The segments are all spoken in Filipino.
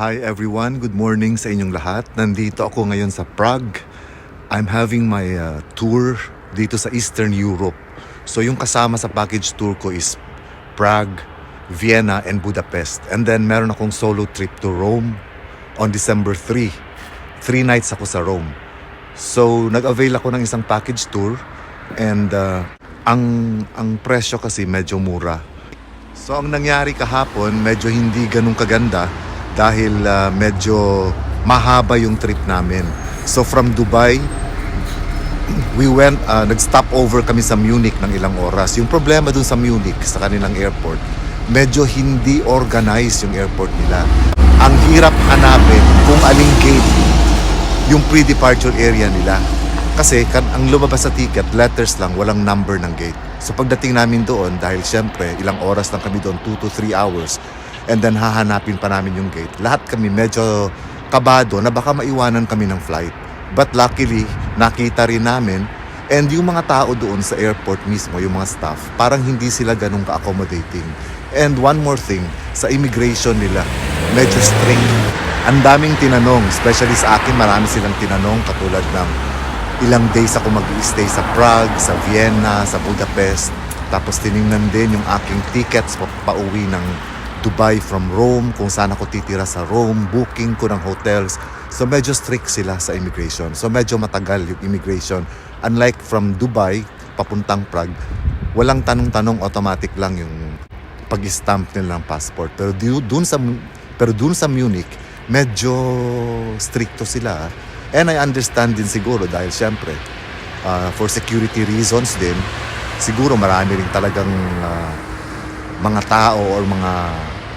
Hi everyone, good morning sa inyong lahat. Nandito ako ngayon sa Prague. I'm having my tour dito sa Eastern Europe. So yung kasama sa package tour ko is Prague, Vienna, and Budapest. And then meron akong solo trip to Rome on December 3. 3 nights ako sa Rome. So nag-avail ako ng isang package tour and ang presyo kasi medyo mura. So ang nangyari kahapon, medyo hindi ganun kaganda dahil medyo mahaba yung trip namin. So from Dubai, we went, nag-stop over kami sa Munich ng ilang oras. Yung problema dun sa Munich, sa kanilang airport, medyo hindi organized yung airport nila. Ang hirap hanapin kung aling gate yung pre-departure area nila. Kasi ang lumabas sa ticket, letters lang, walang number ng gate. So pagdating namin doon, dahil syempre ilang oras lang kami doon, 2 to 3 hours, and then hahanapin pa namin yung gate. Lahat kami medyo kabado na baka maiwanan kami ng flight. But luckily, nakita rin namin, and yung mga tao doon sa airport mismo, yung mga staff, parang hindi sila ganun ka-accommodating. And one more thing, sa immigration nila, medyo strict. Ang daming tinanong, especially sa akin, marami silang tinanong, katulad ng ilang days ako mag-i-stay sa Prague, sa Vienna, sa Budapest. Tapos tiningnan din yung aking tickets pauwi ng Dubai from Rome, kung saan ako titira sa Rome, booking ko ng hotels. So medyo strict sila sa immigration. So medyo matagal yung immigration. Unlike from Dubai, papuntang Prague, walang tanong-tanong, automatic lang yung pag-stamp nila ng passport. Pero dun sa Munich, medyo stricto sila. And I understand din siguro dahil syempre, for security reasons din, siguro marami rin talagang mga tao or mga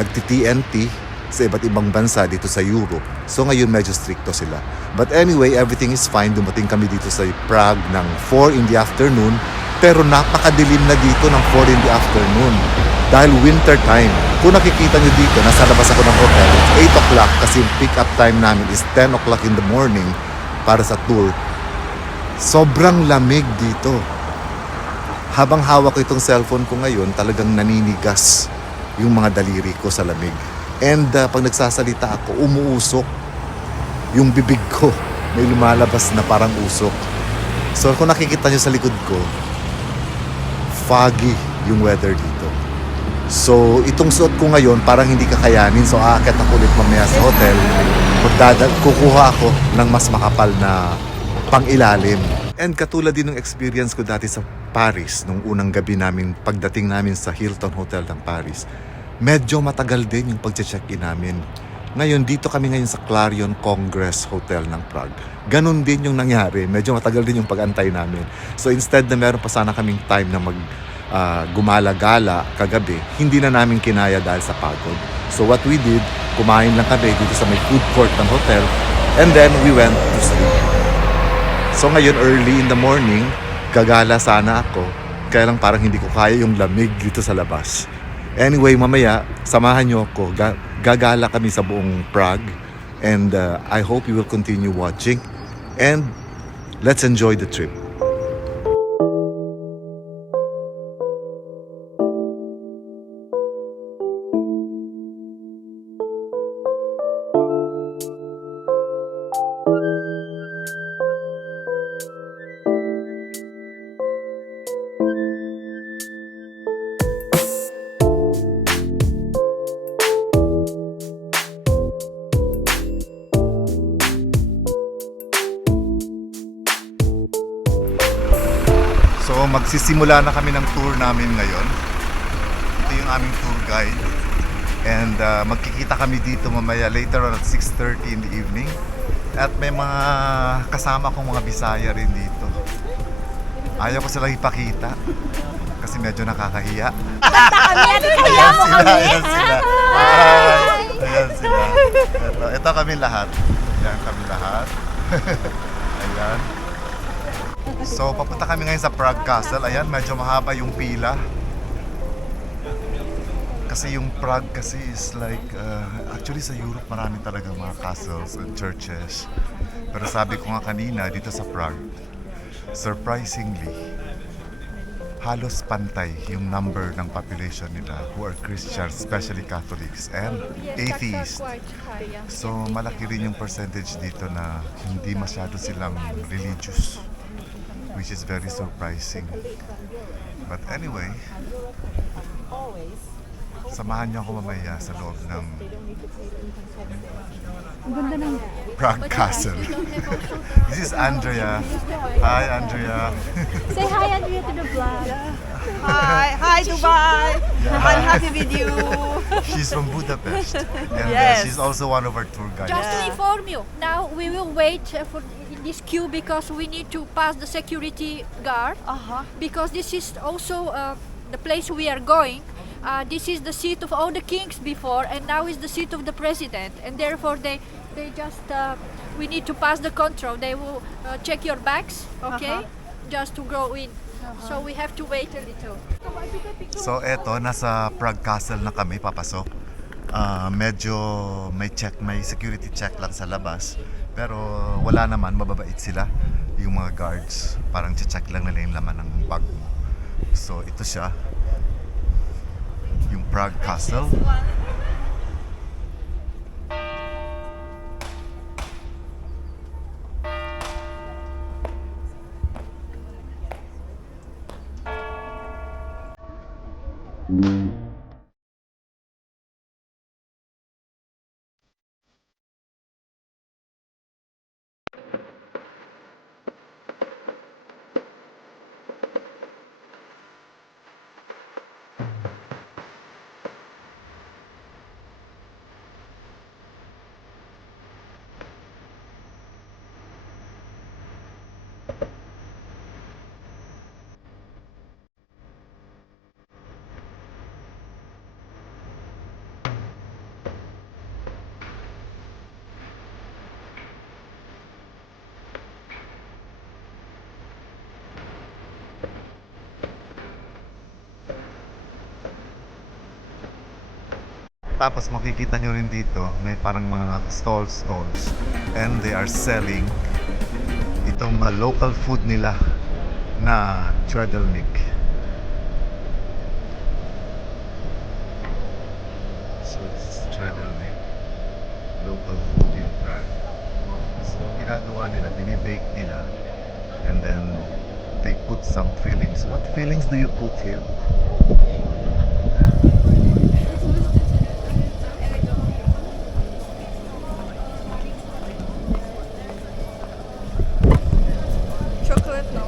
nagti-TNT sa iba't ibang bansa dito sa Europe. So ngayon medyo stricto sila. But anyway, everything is fine. Dumating kami dito sa Prague ng 4 in the afternoon. Pero napakadilim na dito ng 4 in the afternoon. Dahil winter time. Kung nakikita nyo dito, nasa labas ako ng hotel. It's 8 o'clock kasi yung pick-up time namin is 10 o'clock in the morning para sa tour. Sobrang lamig dito. Habang hawak ko itong cellphone ko ngayon, talagang naninigas yung mga daliri ko sa lamig. And pag nagsasalita ako, umuusok. Yung bibig ko, may lumalabas na parang usok. So kung nakikita nyo sa likod ko, foggy yung weather dito. So itong suot ko ngayon, parang hindi kakayanin. So aakyat ako ulit mamaya sa hotel. Kukuha ako ng mas makapal na pang-ilalim. And katulad din ng experience ko dati sa Paris, nung unang gabi namin, pagdating namin sa Hilton Hotel ng Paris, medyo matagal din yung pag-check-in namin. Ngayon, dito kami ngayon sa Clarion Congress Hotel ng Prague. Ganon din yung nangyari. Medyo matagal din yung pag-antay namin. So instead na meron pa sana kaming time na gumala-gala kagabi, hindi na namin kinaya dahil sa pagod. So what we did, kumain lang kami dito sa may food court ng hotel, and then we went to sleep. So ngayon, early in the morning, gagala sana ako, kaya lang parang hindi ko kaya yung lamig dito sa labas. Anyway, mamaya, samahan nyo ako. Gagala kami sa buong Prague, and I hope you will continue watching, and let's enjoy the trip. So magsisimula na kami ng tour namin ngayon. Ito yung aming tour guide. And magkikita kami dito mamaya later on at 6:30 in the evening. At may mga kasama kong mga Bisaya rin dito. Ayaw ko silang ipakita kasi medyo nakakahiya. Kanta kami at kaya mo kami. Ayan sila. Hi! Ayan sila. Ito kami lahat. Ayan kami lahat. Ayan. So, papunta kami ngayon sa Prague Castle. Ayan, medyo mahaba yung pila. Kasi yung Prague kasi is like, actually sa Europe marami talaga mga castles and churches. Pero sabi ko nga kanina, dito sa Prague, surprisingly, halos pantay yung number ng population nila who are Christians, especially Catholics and atheists. So malaki rin yung percentage dito na hindi masyado silang religious, which is very surprising. But anyway, samahan niyo ako mamaya sa loob ng Prague Castle. This is Andrea. Hi, Andrea. Say hi, Andrea, to the vlog. Hi Dubai. I'm happy with you. She's from Budapest. And Yes. she's also one of our tour guides. Just to inform you, now we will wait for in this queue because we need to pass the security guard. Because this is also the place we are going. This is the seat of all the kings before, and now is the seat of the president, and therefore they just we need to pass the control. They will check your bags, okay, just to go in. So we have to wait a little. So eto, nasa Prague Castle na kami papasok. Medyo may security check lang sa labas. Pero wala naman, mababait sila. Yung mga guards, parang check lang nila yung laman ng bag mo. So ito siya, yung Prague Castle. Tapos makikita nyo rin dito, may parang mga stalls. And they are selling itong mga local food nila na tredelnik. So this is tredelnik. Local food in Prague. So ginagawa nila, binibake nila. And then they put some fillings. What fillings do you put here? Chocolate, no.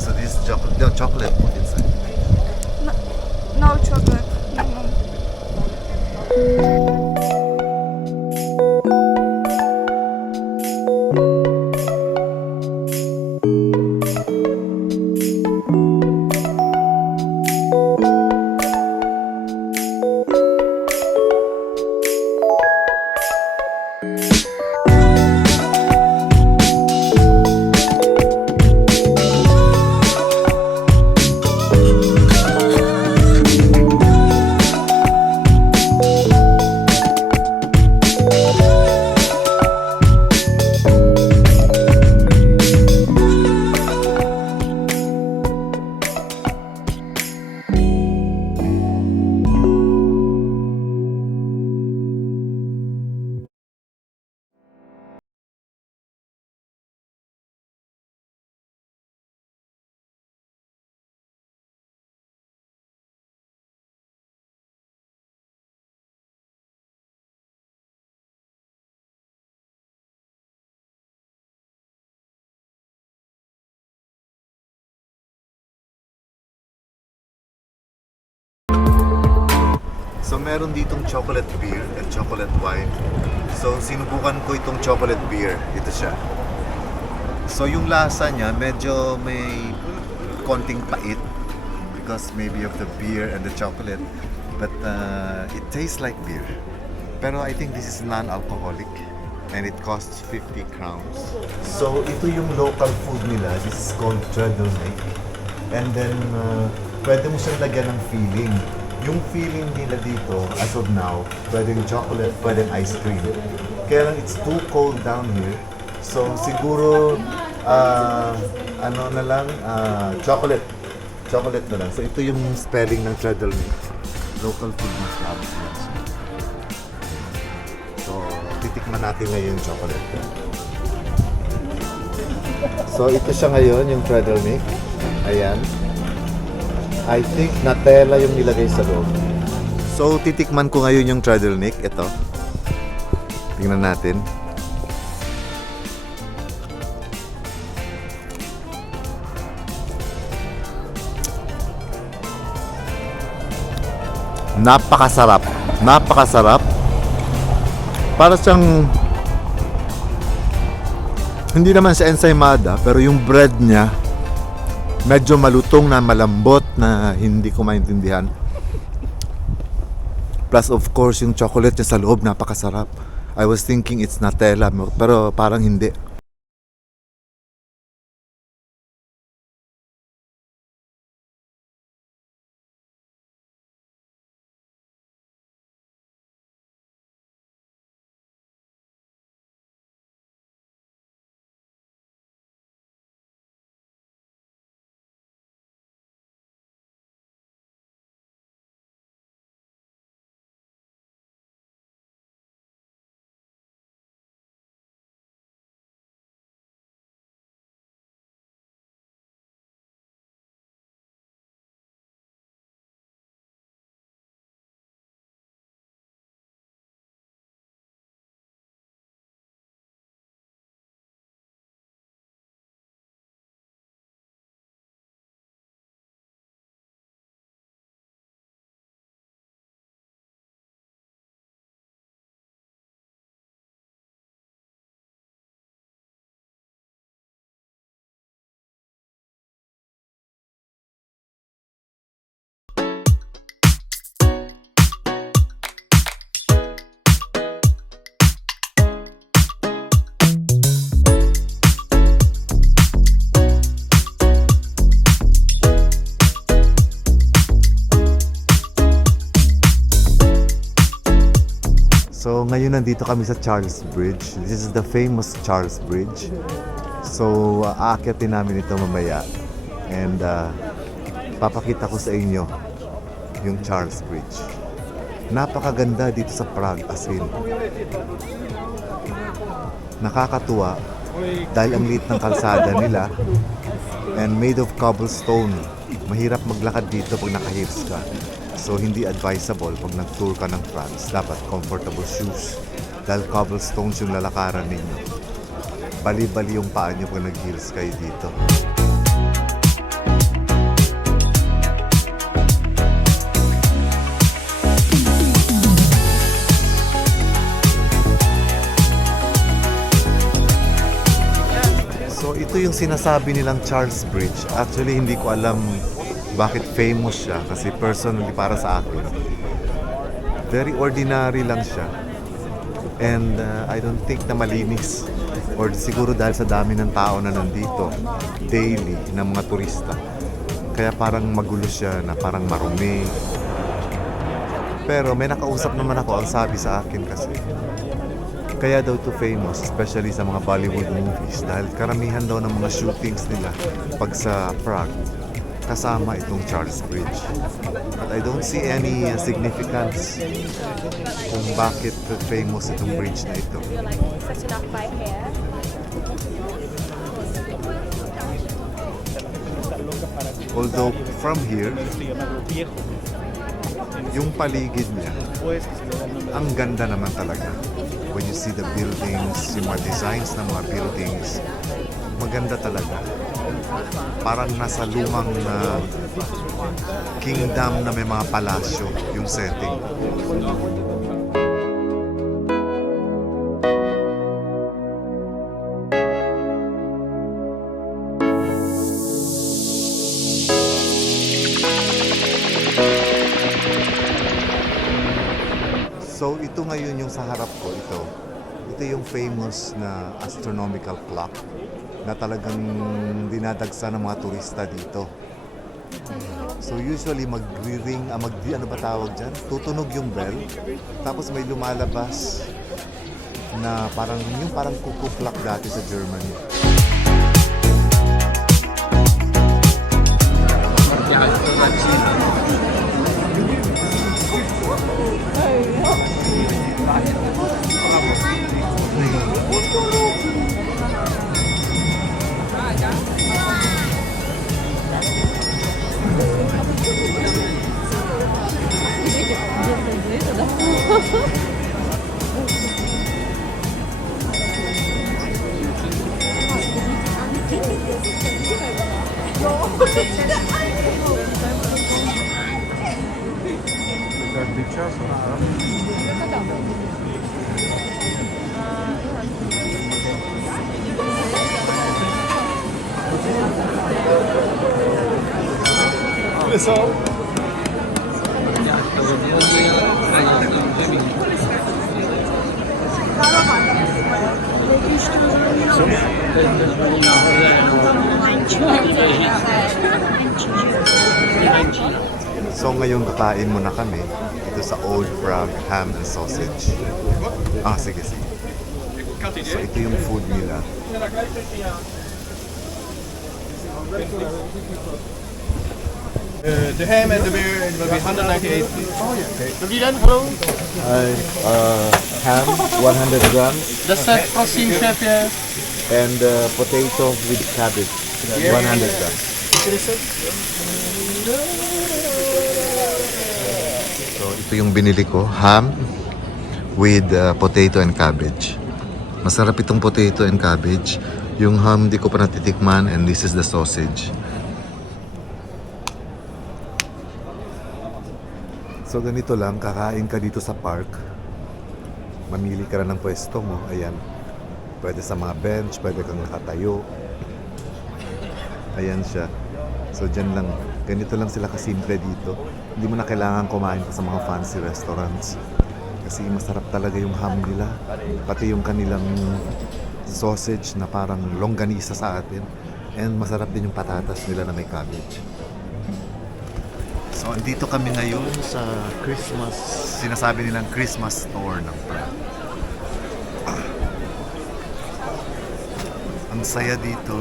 So this is chocolate. No, chocolate put inside. No chocolate. No. So meron ditong chocolate beer and chocolate wine. So sinubukan ko itong chocolate beer. Ito siya. So yung lasa niya medyo may konting pait because maybe of the beer and the chocolate. But it tastes like beer. Pero I think this is non-alcoholic and it costs 50 crowns. So ito yung local food nila. This is called tredelnik. And then pwede mo siyang lagyan ng filling. Yung feeling nila dito, as of now, pwedeng chocolate, pwedeng ice cream. Kaya lang, it's too cold down here. So, siguro, chocolate. Chocolate na lang. So ito yung spelling ng Treadle Milk. Local food na club. So titikman natin ngayon yung chocolate. So ito siya ngayon, yung Treadle Milk. Ayan. I think Nutella yung nilagay sa loob. So titikman ko ngayon yung Treadle Milk. Ito. Tingnan natin. Napakasarap. Napakasarap. Para siyang hindi naman siya ensaymada, pero yung bread niya medyo malutong na malambot na hindi ko maintindihan. Plus of course yung chocolate niya sa loob napakasarap. I was thinking it's Nutella pero parang hindi. So ngayon nandito kami sa Charles Bridge. This is the famous Charles Bridge. So aakyatin namin ito mamaya. And papakita ko sa inyo yung Charles Bridge. Napakaganda dito sa Prague, as in. Nakakatuwa dahil ang liit ng kalsada nila and made of cobblestone. Mahirap maglakad dito pag naka-heels ka. So hindi advisable pag nag-tour ka ng France. Dapat comfortable shoes dahil cobblestones yung lalakaran ninyo. Bali-bali yung paa nyo pag nag-heels kayo dito. So ito yung sinasabi nilang Charles Bridge. Actually hindi ko alam bakit famous siya kasi personally para sa akin very ordinary lang siya and I don't think na malinis or siguro dahil sa dami ng tao na nandito daily ng mga turista kaya parang magulo siya na parang marumi. Pero may nakausap naman ako ang sabi sa akin kasi kaya daw to famous especially sa mga Bollywood movies dahil karamihan daw ng mga shootings nila pag sa Prague kasama itong Charles Bridge. But I don't see any significance kung bakit famous itong bridge na ito. Although from here, yung paligid niya, ang ganda naman talaga. When you see the buildings, yung mga designs ng mga buildings, maganda talaga. Parang nasa lumang kingdom na may mga palasyo yung setting. So ito ngayon yung sa harap ko, ito yung famous na astronomical clock na talagang dinadagsa ng mga turista dito. So usually magri-ring, ano ba tawag dyan? Tutunog yung bell, tapos may lumalabas na parang cuckoo clock dati sa Germany. So ngayon kakain muna kami dito sa Old Prague Ham and Sausage. Sige. So ito yung food nila. The ham and the beer it will be 198. Okay. Hello. Ham, 100 grams. The set prosím chef, yeah. And potato with cabbage, 100 grams. So ito yung binili ko, ham with potato and cabbage. Masarap itong potato and cabbage. Yung ham di ko pa natitikman, and this is the sausage. So ganito lang, kakain ka dito sa park. Mamili ka na ng pwesto mo, ayan. Pwede sa mga bench, pwede kang nakatayo. Ayan siya. So dyan lang, ganito lang sila kasimple dito. Hindi mo na kailangan kumain pa sa mga fancy restaurants. Kasi masarap talaga yung ham nila. Pati yung kanilang sausage na parang longganisa sa atin. And masarap din yung patatas nila na may cabbage. So andito kami ngayon sa Christmas, sinasabi nilang Christmas store ng Prague. Ang saya dito.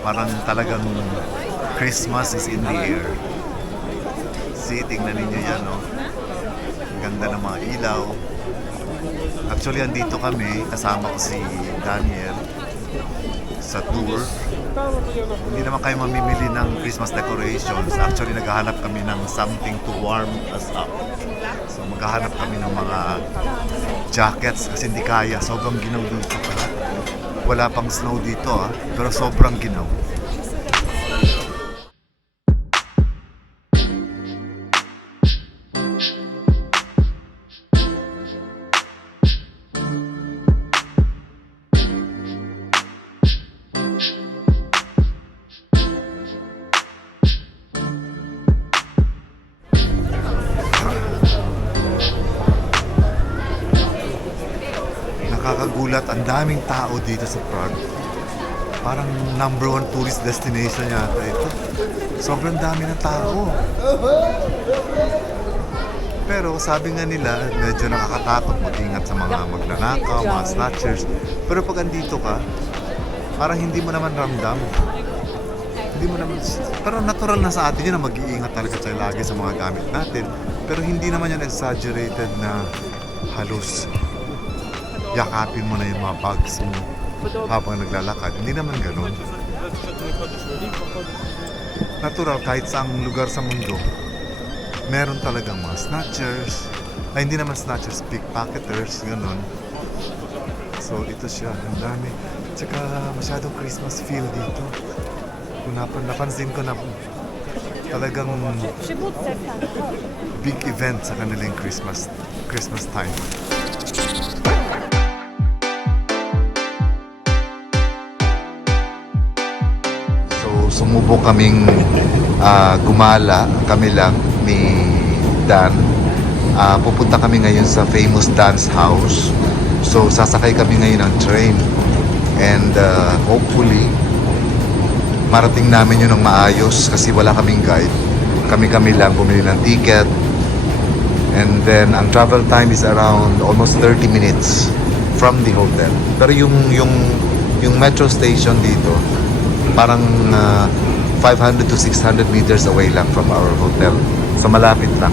Parang talagang Christmas is in the air. See, tingnan ninyo yan, no? Ang ganda ng mga ilaw. Actually, andito kami, kasama ko si Daniel sa tour. Hindi naman kayo mamimili ng Christmas decorations. Actually, naghahanap kami ng something to warm us up. So, maghahanap kami ng mga jackets kasi hindi kaya. Sobrang ginaw dito. Wala pang snow dito, pero sobrang ginaw. Nakakagulat, ang daming tao dito sa Prague. Parang number 1 tourist destination yata ito. Sobrang dami ng tao. Pero sabi nga nila, medyo nakakatakot mag-ingat sa mga magnanakaw, mga snatchers. Pero pag andito ka, parang hindi mo naman ramdam. Hindi mo naman, pero natural na sa atin yun na mag-iingat talaga tayo lagi sa mga gamit natin. Pero hindi naman yun exaggerated na halos yakapin mo na yung mga bags mo habang naglalakad. Hindi naman ganun. Natural, kahit saang lugar sa mundo, meron talagang mga snatchers. Ay, hindi naman snatchers, pickpocketers, ganun. So, ito siya, ang dami. Tsaka, masyadong Christmas feel dito. Kung napansin ko na talagang big event sa kanilang Christmas time. Sumubok kaming gumala, kami lang ni Dan. Pupunta kami ngayon sa famous dance house. So sasakay kami ngayon ng train. And hopefully marating namin yun ng maayos kasi wala kaming guide. Kami lang bumili ng ticket. And then ang travel time is around almost 30 minutes from the hotel. Pero yung metro station dito parang 5 500 to 600 meters away lang from our hotel. So malapit lang.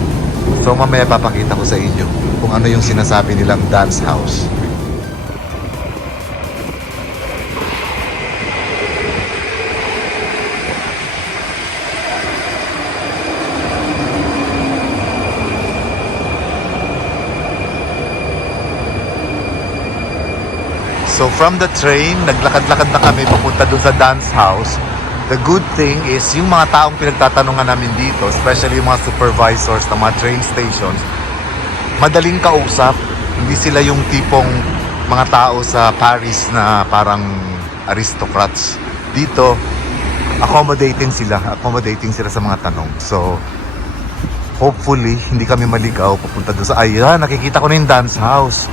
So mamaya papakita ko sa inyo kung ano yung sinasabi nilang dance house. So from the train, naglakad-lakad na kami papunta dun sa dance house. The good thing is, yung mga taong pinagtatanungan namin dito, especially yung mga supervisors ng mga train stations, madaling kausap. Hindi sila yung tipong mga tao sa Paris na parang aristocrats. Dito, accommodating sila sa mga tanong. So, hopefully, hindi kami maligaw papunta doon sa, ayan, nakikita ko na yung dance house.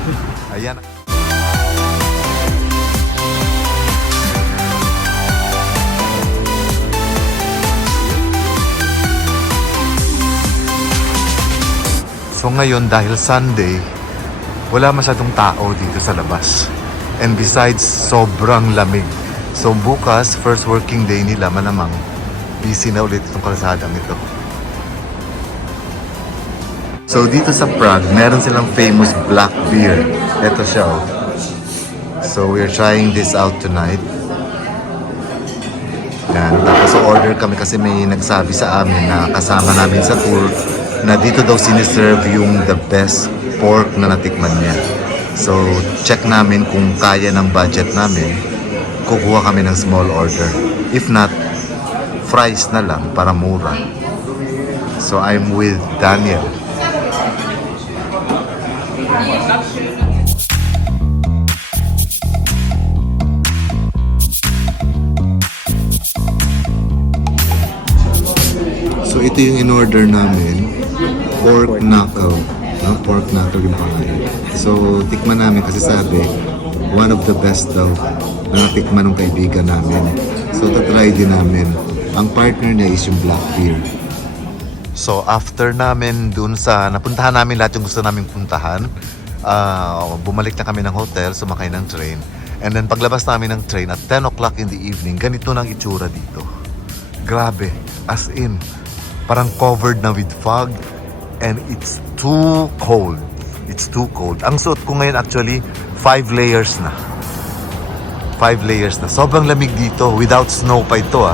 Ayan. So ngayon, dahil Sunday, wala masyadong tao dito sa labas. And besides, sobrang lamig. So bukas, first working day nila, malamang busy na ulit itong kalsadang ito. So dito sa Prague, meron silang famous black beer. Ito siya, oh. So we're trying this out tonight. Yan. Tapos order kami kasi may nagsabi sa amin na kasama namin sa tour na dito daw siniserve yung the best pork na natikman niya. So, check namin kung kaya ng budget namin. Kukuha kami ng small order. If not, fries na lang para mura. So, I'm with Daniel. So, ito yung in-order namin. Pork knuckle. No? Pork knuckle yung pangalan. So, tikman namin kasi sabi, one of the best daw na natikman ng kaibigan namin. So, tatry din namin. Ang partner niya is yung black beer. So, after namin dun sa, napuntahan namin lahat yung gusto namin puntahan, bumalik na kami ng hotel, sumakay ng train. And then, paglabas namin ng train at 10 o'clock in the evening, ganito nang itsura dito. Grabe. As in, parang covered na with fog. And it's too cold. It's too cold. Ang suot ko ngayon actually, 5 layers na. 5 layers na. Sobrang lamig dito. Without snow pa ito, ah.